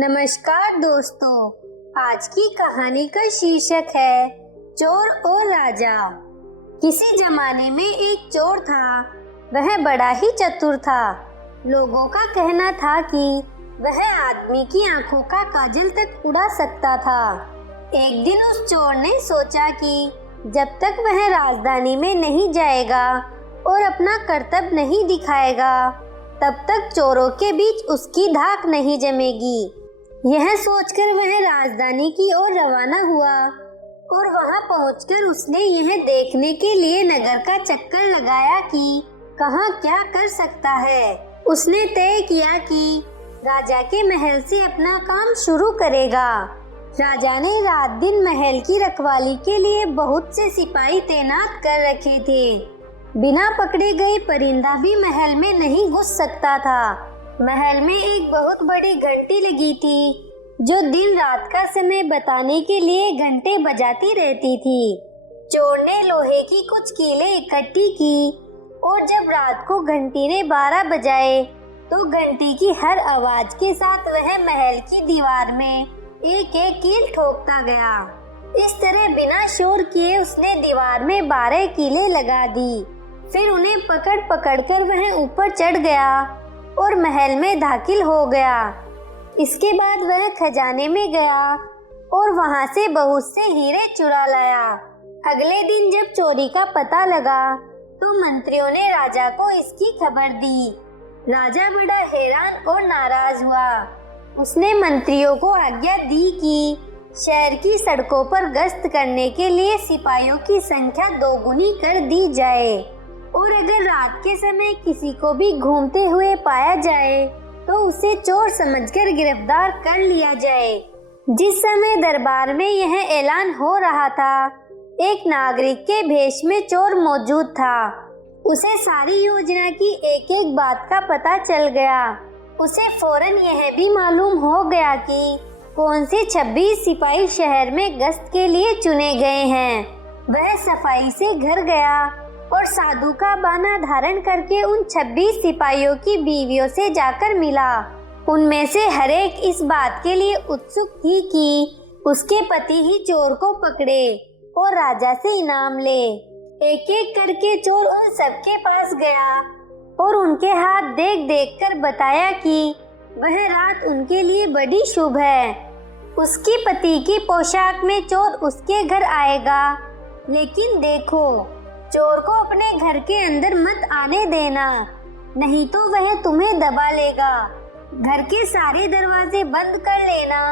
नमस्कार दोस्तों, आज की कहानी का शीर्षक है चोर और राजा। किसी जमाने में एक चोर था। वह बड़ा ही चतुर था। लोगों का कहना था कि वह आदमी की आंखों का काजल तक उड़ा सकता था। एक दिन उस चोर ने सोचा कि जब तक वह राजधानी में नहीं जाएगा और अपना करतब नहीं दिखाएगा, तब तक चोरों के बीच उसकी धाक नहीं जमेगी। यह सोचकर वह राजधानी की ओर रवाना हुआ और वहां पहुंचकर उसने यह देखने के लिए नगर का चक्कर लगाया कि कहां क्या कर सकता है। उसने तय किया कि राजा के महल से अपना काम शुरू करेगा। राजा ने रात दिन महल की रखवाली के लिए बहुत से सिपाही तैनात कर रखे थे। बिना पकड़े गए परिंदा भी महल में नहीं घुस सकता था। महल में एक बहुत बड़ी घंटी लगी थी, जो दिन रात का समय बताने के लिए घंटे बजाती रहती थी। चोर ने लोहे की कुछ कीलें इकट्ठी की और जब रात को घंटी ने 12 बजाए तो घंटी की हर आवाज के साथ वह महल की दीवार में एक एक कील ठोकता गया। इस तरह बिना शोर किए उसने दीवार में 12 कीलें लगा दी। फिर उन्हें पकड़ पकड़ कर वह ऊपर चढ़ गया और महल में दाखिल हो गया। इसके बाद वह खजाने में गया और वहां से बहुत से हीरे चुरा लाया। अगले दिन जब चोरी का पता लगा तो मंत्रियों ने राजा को इसकी खबर दी। राजा बड़ा हैरान और नाराज हुआ। उसने मंत्रियों को आज्ञा दी कि शहर की सड़कों पर गश्त करने के लिए सिपाहियों की संख्या 2 गुनी कर दी जाए और अगर रात के समय किसी को भी घूमते हुए पाया जाए तो उसे चोर समझकर गिरफ्तार कर लिया जाए। जिस समय दरबार में यह ऐलान हो रहा था, एक नागरिक के भेष में चोर मौजूद था। उसे सारी योजना की एक एक बात का पता चल गया। उसे फौरन यह भी मालूम हो गया कि कौन से 26 सिपाही शहर में गश्त के लिए चुने गए हैं। वह सफाई से घर गया और साधु का बाना धारण करके उन 26 सिपाहियों की बीवियों से जाकर मिला। उनमें से हर एक इस बात के लिए उत्सुक थी कि उसके पति ही चोर को पकड़े और राजा से इनाम ले। एक एक करके चोर उन सबके पास गया और उनके हाथ देख देख कर बताया कि वह रात उनके लिए बड़ी शुभ है। उसके पति की पोशाक में चोर उसके घर आएगा, लेकिन देखो, चोर को अपने घर के अंदर मत आने देना, नहीं तो वह तुम्हें दबा लेगा। घर के सारे दरवाजे बंद कर लेना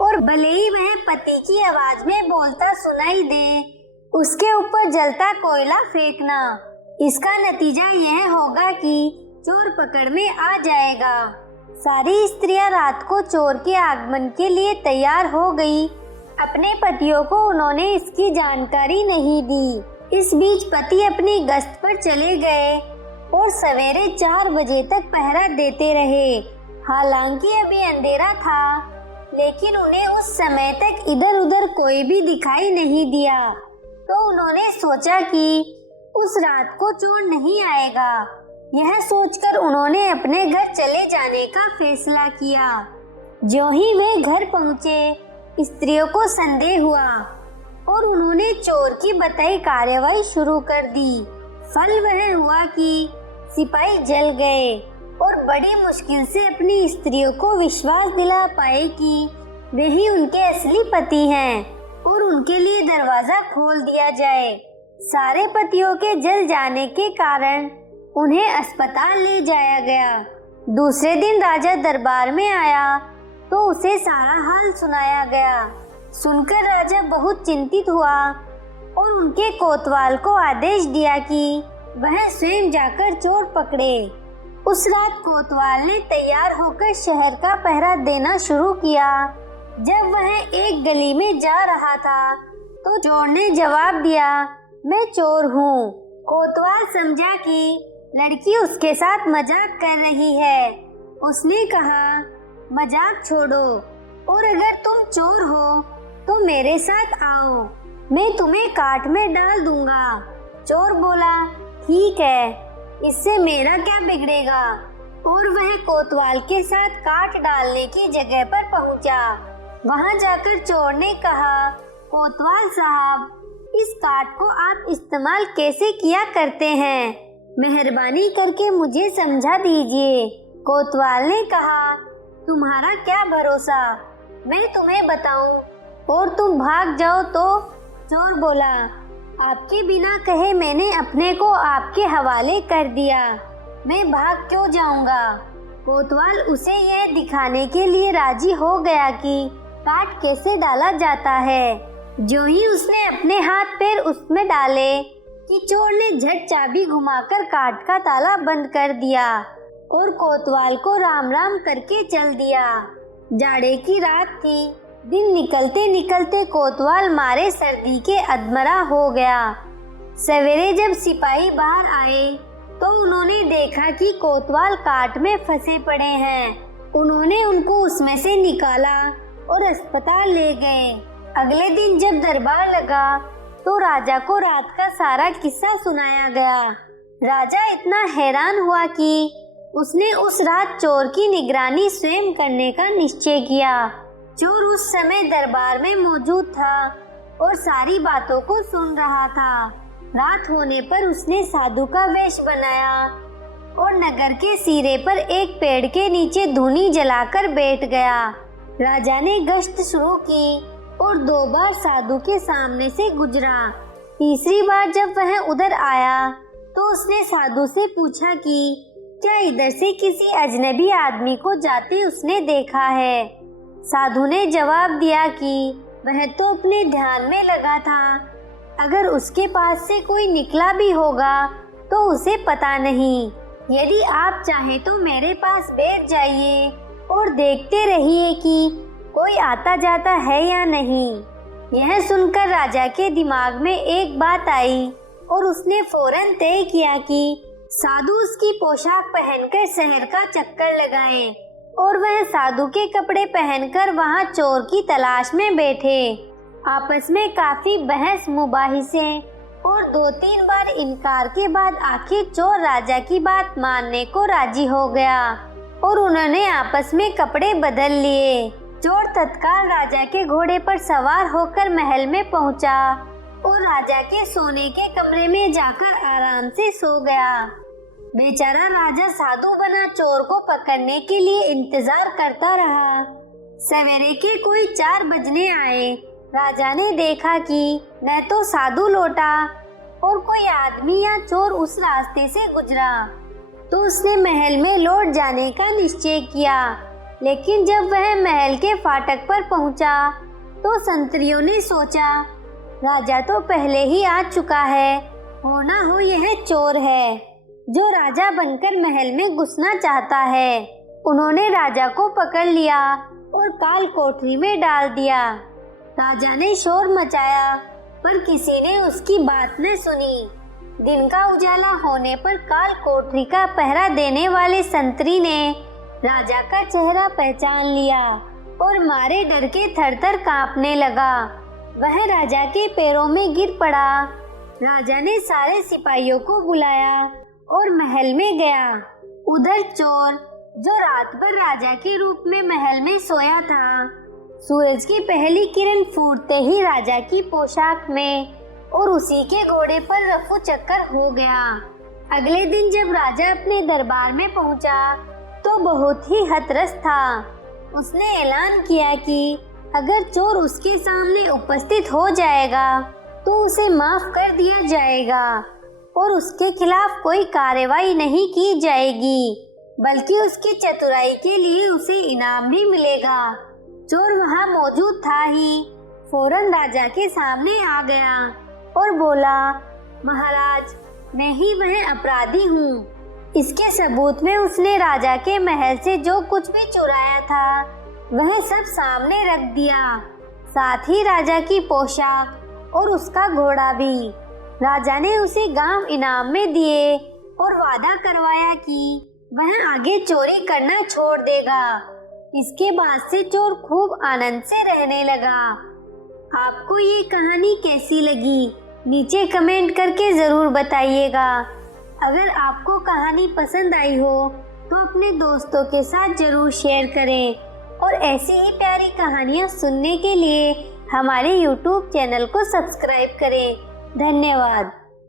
और भले ही वह पति की आवाज में बोलता सुनाई दे, उसके ऊपर जलता कोयला फेंकना। इसका नतीजा यह होगा कि चोर पकड़ में आ जाएगा। सारी स्त्रियां रात को चोर के आगमन के लिए तैयार हो गई। अपने पतियों को उन्होंने इसकी जानकारी नहीं दी। इस बीच पति अपनी गश्त पर चले गए और सवेरे 4 बजे तक पहरा देते रहे। हालांकि अभी अंधेरा था, लेकिन उन्हें उस समय तक इधर उधर कोई भी दिखाई नहीं दिया। तो उन्होंने सोचा कि उस रात को चोर नहीं आएगा। यह सोचकर उन्होंने अपने घर चले जाने का फैसला किया। ज्यों ही वे घर पहुंचे, स्त्रियों को संदेह हुआ और उन्होंने चोर की बताई कार्रवाई शुरू कर दी। फल वह हुआ कि सिपाही जल गए और बड़ी मुश्किल से अपनी स्त्रियों को विश्वास दिला पाए कि वे ही उनके असली पति हैं और उनके लिए दरवाजा खोल दिया जाए। सारे पतियों के जल जाने के कारण उन्हें अस्पताल ले जाया गया। दूसरे दिन राजा दरबार में आया तो उसे सारा हाल सुनाया गया। सुनकर राजा बहुत चिंतित हुआ और उनके कोतवाल को आदेश दिया कि वह स्वयं जाकर चोर पकड़े। उस रात कोतवाल ने तैयार होकर शहर का पहरा देना शुरू किया। जब वह एक गली में जा रहा था तो चोर ने जवाब दिया, मैं चोर हूँ। कोतवाल समझा कि लड़की उसके साथ मजाक कर रही है। उसने कहा, मजाक छोड़ो और अगर तुम चोर हो तो मेरे साथ आओ, मैं तुम्हें काट में डाल दूंगा। चोर बोला, ठीक है, इससे मेरा क्या बिगड़ेगा। और वह कोतवाल के साथ काट डालने की जगह पर पहुंचा। वहां जाकर चोर ने कहा, कोतवाल साहब, इस काट को आप इस्तेमाल कैसे किया करते हैं? मेहरबानी करके मुझे समझा दीजिए। कोतवाल ने कहा, तुम्हारा क्या भरोसा, मैं तुम्हें बताऊं और तुम भाग जाओ तो? चोर बोला, आपके बिना कहे मैंने अपने को आपके हवाले कर दिया, मैं भाग क्यों जाऊंगा? कोतवाल उसे यह दिखाने के लिए राजी हो गया कि काट कैसे डाला जाता है। जो ही उसने अपने हाथ पैर उसमें डाले कि चोर ने झट चाबी घुमाकर काट का ताला बंद कर दिया और कोतवाल को राम राम करके चल दिया। जाड़े की रात थी। दिन निकलते निकलते कोतवाल मारे सर्दी के अधमरा हो गया। सवेरे जब सिपाही बाहर आए तो उन्होंने देखा कि कोतवाल काट में फंसे पड़े हैं। उन्होंने उनको उसमें से निकाला और अस्पताल ले गए। अगले दिन जब दरबार लगा तो राजा को रात का सारा किस्सा सुनाया गया। राजा इतना हैरान हुआ कि उसने उस रात चोर की निगरानी स्वयं करने का निश्चय किया। चोर उस समय दरबार में मौजूद था और सारी बातों को सुन रहा था। रात होने पर उसने साधु का वेश बनाया और नगर के सिरे पर एक पेड़ के नीचे धूनी जलाकर बैठ गया। राजा ने गश्त शुरू की और 2 बार साधु के सामने से गुजरा। तीसरी बार जब वह उधर आया तो उसने साधु से पूछा कि क्या इधर से किसी अजनबी आदमी को जाते उसने देखा है? साधु ने जवाब दिया कि वह तो अपने ध्यान में लगा था, अगर उसके पास से कोई निकला भी होगा तो उसे पता नहीं। यदि आप चाहें तो मेरे पास बैठ जाइए और देखते रहिए कि कोई आता जाता है या नहीं। यह सुनकर राजा के दिमाग में एक बात आई और उसने फौरन तय किया कि साधु उसकी पोशाक पहनकर शहर का चक्कर लगाए और वह साधु के कपड़े पहनकर वहां चोर की तलाश में बैठे। आपस में काफी बहस मुबाहिसे और 2-3 बार इनकार के बाद आखिर चोर राजा की बात मानने को राजी हो गया और उन्होंने आपस में कपड़े बदल लिए। चोर तत्काल राजा के घोड़े पर सवार होकर महल में पहुंचा और राजा के सोने के कमरे में जाकर आराम से सो गया। बेचारा राजा साधु बना चोर को पकड़ने के लिए इंतजार करता रहा। सवेरे के कोई 4 बजने आए। राजा ने देखा कि न तो साधु लौटा और कोई आदमी या चोर उस रास्ते से गुजरा, तो उसने महल में लौट जाने का निश्चय किया। लेकिन जब वह महल के फाटक पर पहुंचा तो संतरियों ने सोचा, राजा तो पहले ही आ चुका है, हो ना हो यह चोर है जो राजा बनकर महल में घुसना चाहता है। उन्होंने राजा को पकड़ लिया और काल कोठरी में डाल दिया। राजा ने शोर मचाया पर किसी ने उसकी बात न सुनी। दिन का उजाला होने पर काल कोठरी का पहरा देने वाले संतरी ने राजा का चेहरा पहचान लिया और मारे डर के थर-थर कांपने लगा। वह राजा के पैरों में गिर पड़ा। राजा ने सारे सिपाहियों को बुलाया और महल में गया। उधर चोर जो रात भर राजा के रूप में महल में सोया था, सूरज की पहली किरण फूटते ही राजा की पोशाक में और उसी के घोड़े पर रफू चक्कर हो गया। अगले दिन जब राजा अपने दरबार में पहुंचा तो बहुत ही हतरस था। उसने ऐलान किया कि अगर चोर उसके सामने उपस्थित हो जाएगा तो उसे माफ कर दिया जाएगा और उसके खिलाफ कोई कार्रवाई नहीं की जाएगी, बल्कि उसकी चतुराई के लिए उसे इनाम भी मिलेगा। चोर वहां मौजूद था ही फौरन राजा के सामने आ गया और बोला, महाराज, मैं ही वह अपराधी हूँ। इसके सबूत में उसने राजा के महल से जो कुछ भी चुराया था वह सब सामने रख दिया, साथ ही राजा की पोशाक और उसका घोड़ा भी। राजा ने उसे गांव इनाम में दिए और वादा करवाया कि वह आगे चोरी करना छोड़ देगा। इसके बाद से चोर खूब आनंद से रहने लगा। आपको ये कहानी कैसी लगी नीचे कमेंट करके ज़रूर बताइएगा। अगर आपको कहानी पसंद आई हो तो अपने दोस्तों के साथ जरूर शेयर करें और ऐसी ही प्यारी कहानियाँ सुनने के लिए हमारे YouTube चैनल को सब्सक्राइब करें। धन्यवाद।